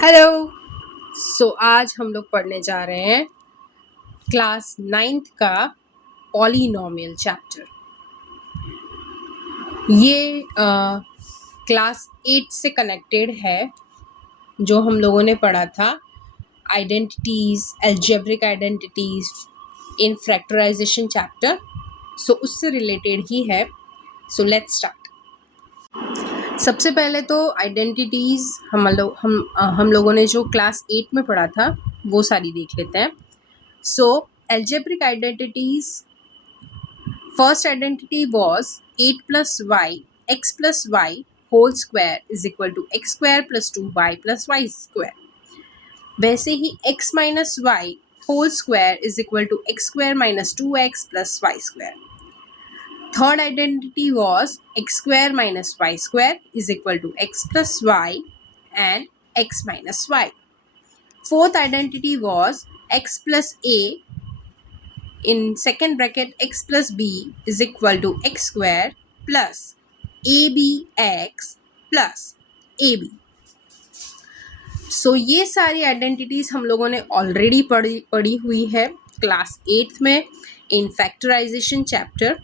Hello. आज हम लोग पढ़ने जा रहे हैं क्लास 9th का पॉलिनोमियल चैप्टर। ये क्लास 8 से कनेक्टेड है, जो हम लोगों ने पढ़ा था आइडेंटिटीज, अलजेब्रिक आइडेंटिटीज इन फैक्टराइजेशन चैप्टर। उससे रिलेटेड ही है। Let's start. सबसे पहले तो आइडेंटिटीज हम लोगों ने जो क्लास 8 में पढ़ा था वो सारी देख लेते हैं। Algebraic identities. First identity was 8 plus y, x plus y whole square is equal to x square plus 2y plus y square. वैसे ही x minus y whole square is equal to x square minus 2x plus y square. Third identity was x square minus y square is equal to x plus y and x minus y. Fourth identity was x plus a in second bracket x plus b is equal to x square plus abx plus ab. ये सारी identities हम लोगों ने already पढ़ी हुई है class 8 में in factorization chapter.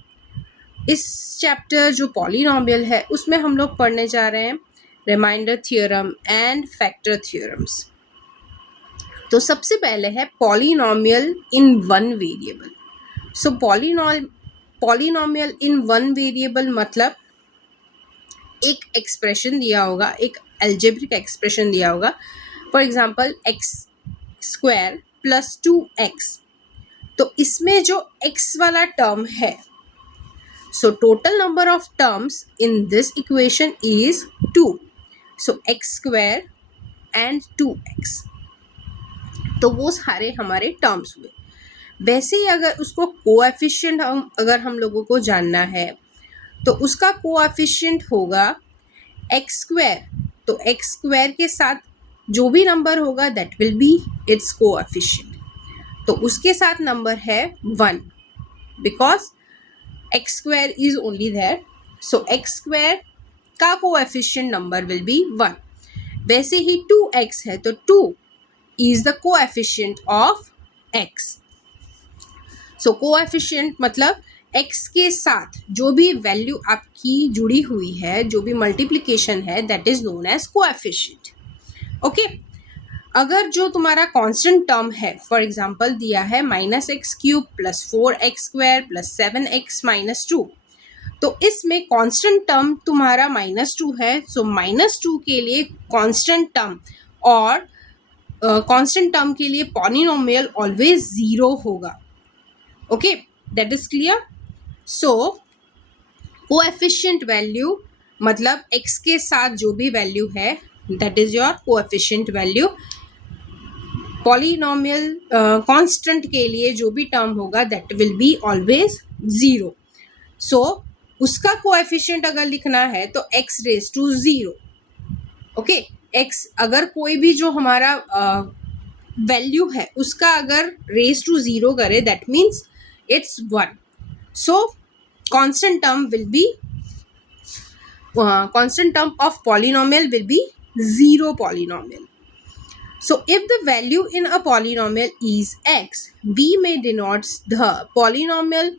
इस चैप्टर जो पॉलिनोमियल है उसमें हम लोग पढ़ने जा रहे हैं reminder theorem and factor theorems. तो सबसे पहले है polynomial in one variable. Polynomial in one variable मतलब एक एक्सप्रेशन दिया होगा, एक अलजेब्रिक एक्सप्रेशन दिया होगा। For example x square plus 2x, तो इसमें जो x वाला टर्म है, total number of terms in this equation is 2। X square and 2x, तो वो सारे हमारे टर्म्स हुए। वैसे ही अगर उसको कोएफिशिएंट अगर हम लोगों को जानना है तो उसका कोएफिशिएंट होगा एक्स स्क्वायर। तो एक्स स्क्वायर के साथ जो भी नंबर होगा that will be its coefficient. तो उसके साथ नंबर है 1 because x square is only there. X square का कोएफिशिएंट नंबर विल बी 1। वैसे ही 2x है तो 2 is the coefficient of x। Coefficient मतलब x के साथ जो भी वैल्यू आपकी जुड़ी हुई है, जो भी मल्टीप्लिकेशन है, that is known as coefficient. Okay. अगर जो तुम्हारा कांस्टेंट टर्म है, फॉर एग्जांपल दिया है -x³ plus 4x square plus 7x minus 2, तो इसमें कांस्टेंट टर्म तुम्हारा -2 है। -2 के लिए कांस्टेंट टर्म और कांस्टेंट टर्म के लिए पॉलिनोमियल ऑलवेज 0 होगा। Okay, that is clear. Coefficient value मतलब x के साथ जो भी वैल्यू है that is your coefficient value. Polynomial constant के लिए जो भी टर्म होगा दैट विल बी ऑलवेज 0। उसका कोएफिशिएंट अगर लिखना है तो x raise to 0। Okay, x अगर कोई भी जो हमारा वैल्यू है उसका अगर रेज टू 0 करे that means it's 1. Constant term of polynomial will be 0 polynomial. If the value in a polynomial is x, we may denote the polynomial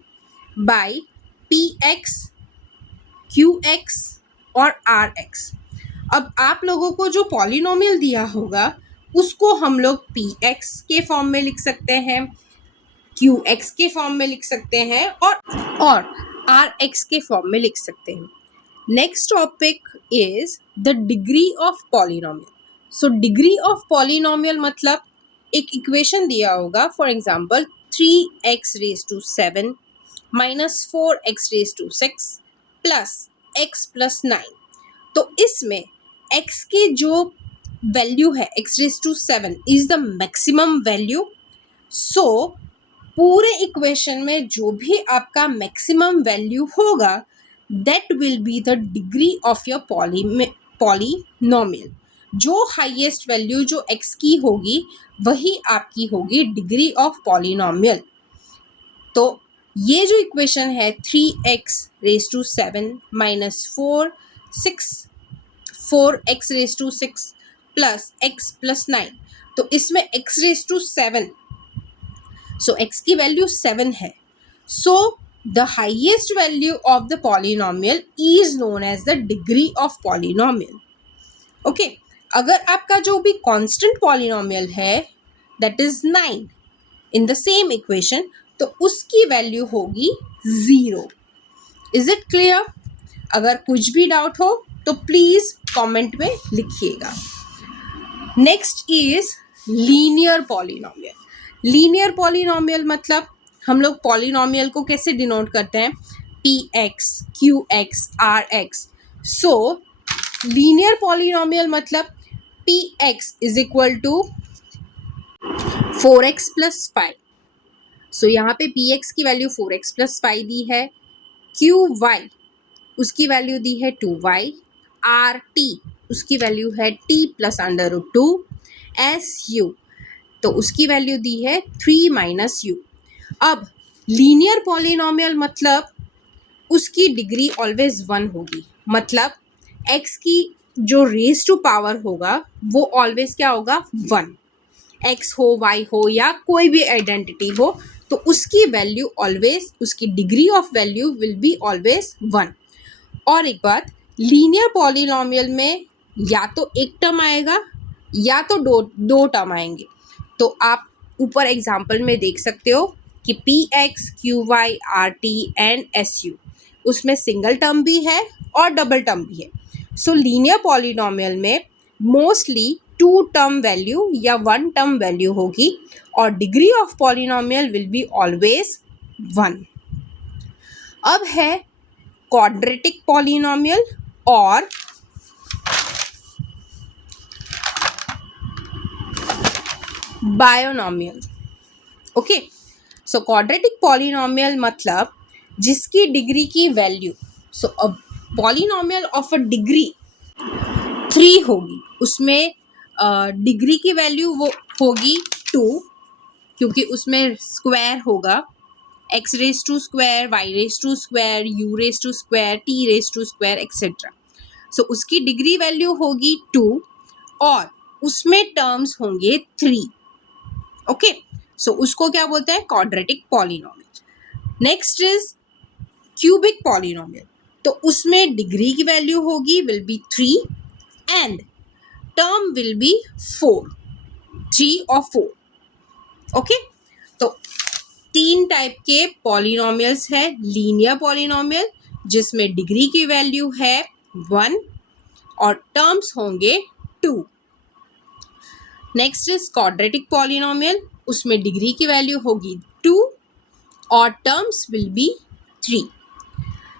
by px, qx और rx। अब आप लोगों को जो पॉलिनोमियल दिया होगा उसको हम लोग px के फॉर्म में लिख सकते हैं, qx के फॉर्म में लिख सकते हैं और rx के फॉर्म में लिख सकते हैं। Next topic is the degree of polynomial. Degree of polynomial मतलब एक इक्वेशन दिया होगा, for example 3x raise to 7 minus 4x raise to 6 plus x plus 9। तो इसमें x के जो वैल्यू है x raise to 7 is the maximum value. पूरे इक्वेशन में जो भी आपका मैक्सिमम वैल्यू होगा that will be the degree of your polynomial. जो हाईएस्ट वैल्यू जो x की होगी वही आपकी होगी डिग्री ऑफ पॉलिनोमियल। तो ये जो इक्वेशन है 3x raise to 7 minus 4x raise to 6 plus x plus 9, तो इसमें x raise to 7, so x की वैल्यू 7 है. So the highest value of the polynomial is known as the degree of polynomial. Okay, अगर आपका जो भी constant polynomial है that is 9 in the same equation, तो उसकी वैल्यू होगी 0. Is it clear? अगर कुछ भी डाउट हो तो प्लीज कमेंट में लिखिएगा. Next is linear polynomial. Linear polynomial मतलब हम लोग पॉलिनोमियल को कैसे डिनोट करते हैं? px, qx, rx. So linear polynomial मतलब px is equal to 4x plus 5. So यहाँ पे px की वैल्यू 4x प्लस 5 दी है, qy उसकी वैल्यू दी है 2y, rt उसकी वैल्यू है t प्लस √2, su तो उसकी वैल्यू दी है 3 माइनस u. अब लीनियर पॉलिनोमियल मतलब उसकी डिग्री ऑलवेज 1 होगी, मतलब x की जो रेज टू पावर होगा वो ऑलवेज क्या होगा? 1. x हो, y हो या कोई भी आइडेंटिटी हो, तो उसकी वैल्यू ऑलवेज, उसकी degree of value will be always 1. और एक बात, लीनियर पॉलिनोमियल में या तो एक टर्म आएगा या तो दो टर्म आएंगे. तो आप ऊपर एग्जाम्पल में देख सकते हो कि px, qy, rt and su उसमें सिंगल टर्म भी है और डबल टर्म भी है. सो लीनियर पॉलिनोमियल में मोस्टली 2 टर्म वैल्यू या 1 टर्म वैल्यू होगी और degree of polynomial will be always 1. अब है क्वाड्रेटिक पॉलिनोमियल और binomial. Okay, so quadratic polynomial मतलब जिसकी डिग्री की value, so a polynomial of a degree 3 होगी, उसमें डिग्री की वैल्यू वो होगी 2, क्योंकि उसमें स्क्वायर होगा, x raise to square, y raise to square, u raise to square, t raise to square etcetera. So उसकी डिग्री वैल्यू होगी 2 और उसमें टर्म्स होंगे 3. ओके, सो उसको क्या बोलते हैं? Quadratic polynomial. Next is cubic polynomial. तो उसमें डिग्री की वैल्यू होगी will be 3 and term will be 4, 3 और 4. ओके, तो 3 टाइप के पॉलिनोमियल्स है. लीनियर पॉलिनोमियल जिसमें डिग्री की वैल्यू है 1 और टर्म्स होंगे 2. नेक्स्ट इज क्वाड्रेटिक पॉलिनोमियल, उसमें डिग्री की वैल्यू होगी 2 और terms will be 3.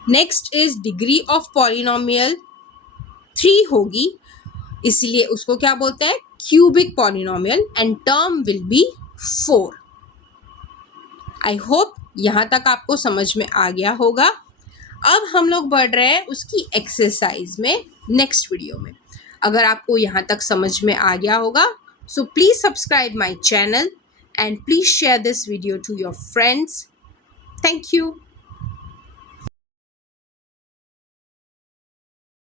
Next is degree of polynomial 3 होगी, इसलिए उसको क्या बोलते हैं? Cubic polynomial and term will be 4. I hope यहाँ तक आपको समझ में आ गया होगा. अब हम लोग बढ़ रहे हैं उसकी एक्सरसाइज में नेक्स्ट वीडियो में. अगर आपको यहाँ तक समझ में आ गया होगा, so please subscribe my channel and please share this video to your friends. Thank you.